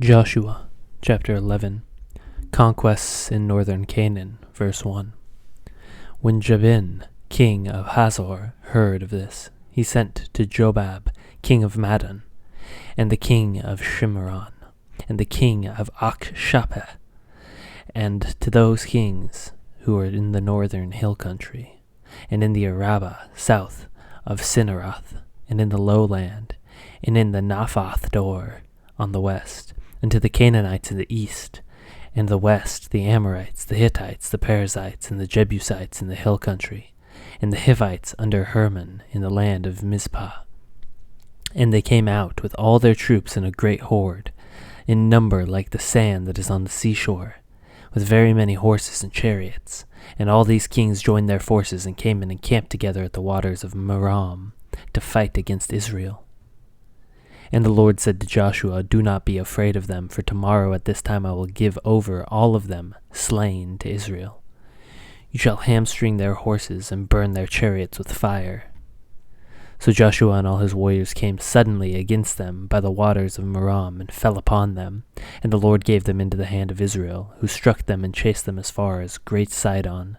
Joshua, chapter 11. Conquests in northern Canaan, verse 1. When Jabin, king of Hazor, heard of this, he sent to Jobab, king of Madon, and the king of Shimron, and the king of Achshapeh, and to those kings who were in the northern hill country, and in the Arabah south of Cinneroth, and in the lowland, and in the Naphath Dor on the west, and to the Canaanites in the east, and the west, the Amorites, the Hittites, the Perizzites, and the Jebusites in the hill country, and the Hivites under Hermon in the land of Mizpah. And they came out with all their troops in a great horde, in number like the sand that is on the seashore, with very many horses and chariots. And all these kings joined their forces and came and encamped together at the waters of Merom to fight against Israel. And the Lord said to Joshua, "Do not be afraid of them, for tomorrow at this time I will give over all of them slain to Israel. You shall hamstring their horses and burn their chariots with fire." So Joshua and all his warriors came suddenly against them by the waters of Merom and fell upon them, and the Lord gave them into the hand of Israel, who struck them and chased them as far as Great Sidon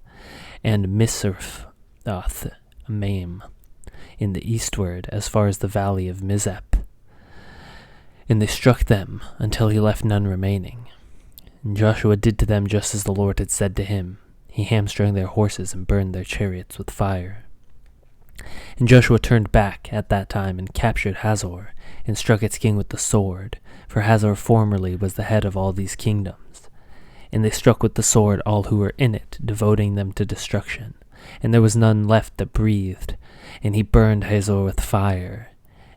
and Misrephoth Maim in the eastward, as far as the valley of Mizep. And they struck them until he left none remaining. And Joshua did to them just as the Lord had said to him. He hamstrung their horses and burned their chariots with fire. And Joshua turned back at that time and captured Hazor, and struck its king with the sword, for Hazor formerly was the head of all these kingdoms. And they struck with the sword all who were in it, devoting them to destruction. And there was none left that breathed, and he burned Hazor with fire.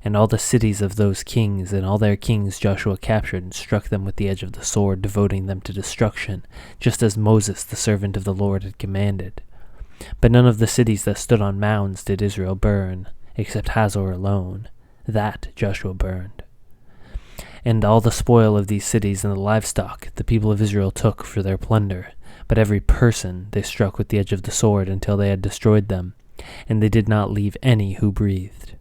And all the cities of those kings and all their kings Joshua captured and struck them with the edge of the sword, devoting them to destruction, just as Moses the servant of the Lord had commanded. But none of the cities that stood on mounds did Israel burn, except Hazor alone. That Joshua burned. And all the spoil of these cities and the livestock the people of Israel took for their plunder, but every person they struck with the edge of the sword until they had destroyed them, and they did not leave any who breathed.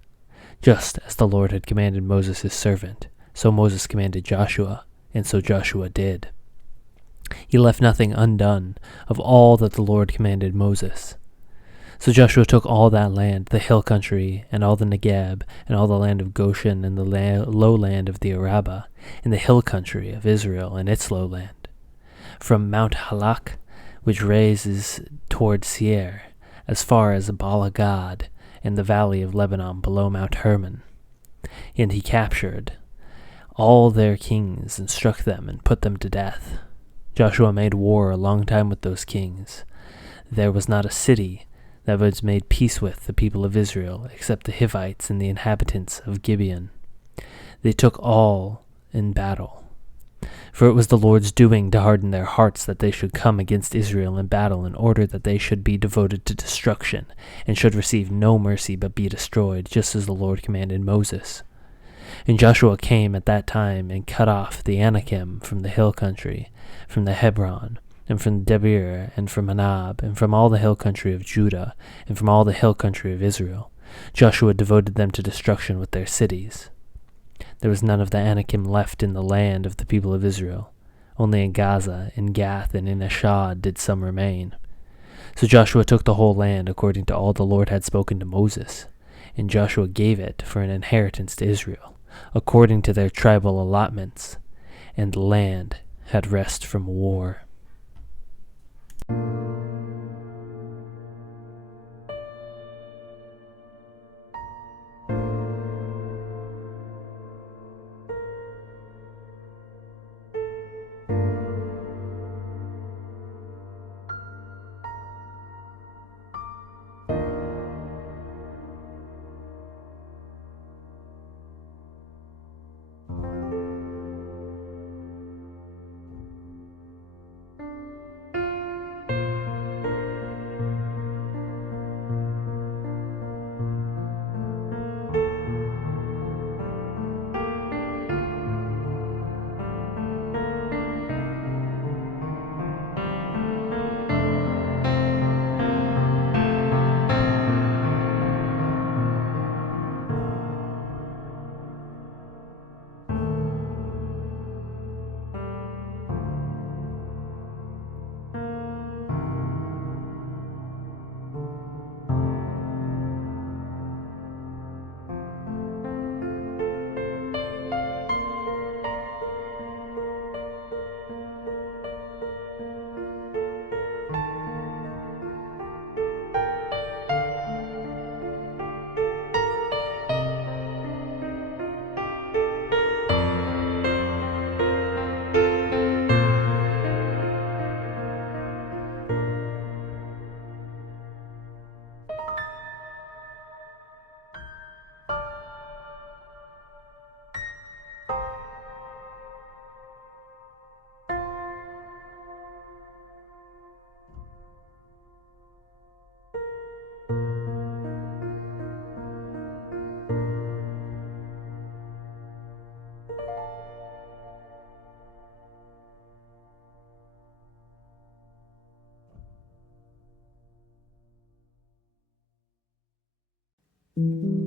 Just as the Lord had commanded Moses his servant, so Moses commanded Joshua, and so Joshua did. He left nothing undone of all that the Lord commanded Moses. So Joshua took all that land, the hill country, and all the Negeb, and all the land of Goshen, and the lowland of the Arabah, and the hill country of Israel and its lowland, from Mount Halak, which raises toward Seir, as far as Baal-Gad, and the valley of Lebanon below Mount Hermon. And he captured all their kings and struck them and put them to death. Joshua made war a long time with those kings. There was not a city that was made peace with the people of Israel, except the Hivites and the inhabitants of Gibeon. They took all in battle. For it was the Lord's doing to harden their hearts that they should come against Israel in battle, in order that they should be devoted to destruction, and should receive no mercy but be destroyed, just as the Lord commanded Moses. And Joshua came at that time and cut off the Anakim from the hill country, from the Hebron, and from Debir, and from Anab, and from all the hill country of Judah, and from all the hill country of Israel. Joshua devoted them to destruction with their cities. There was none of the Anakim left in the land of the people of Israel. Only in Gaza, in Gath, and in Ashdod did some remain. So Joshua took the whole land according to all the Lord had spoken to Moses, and Joshua gave it for an inheritance to Israel, according to their tribal allotments, and the land had rest from war. you.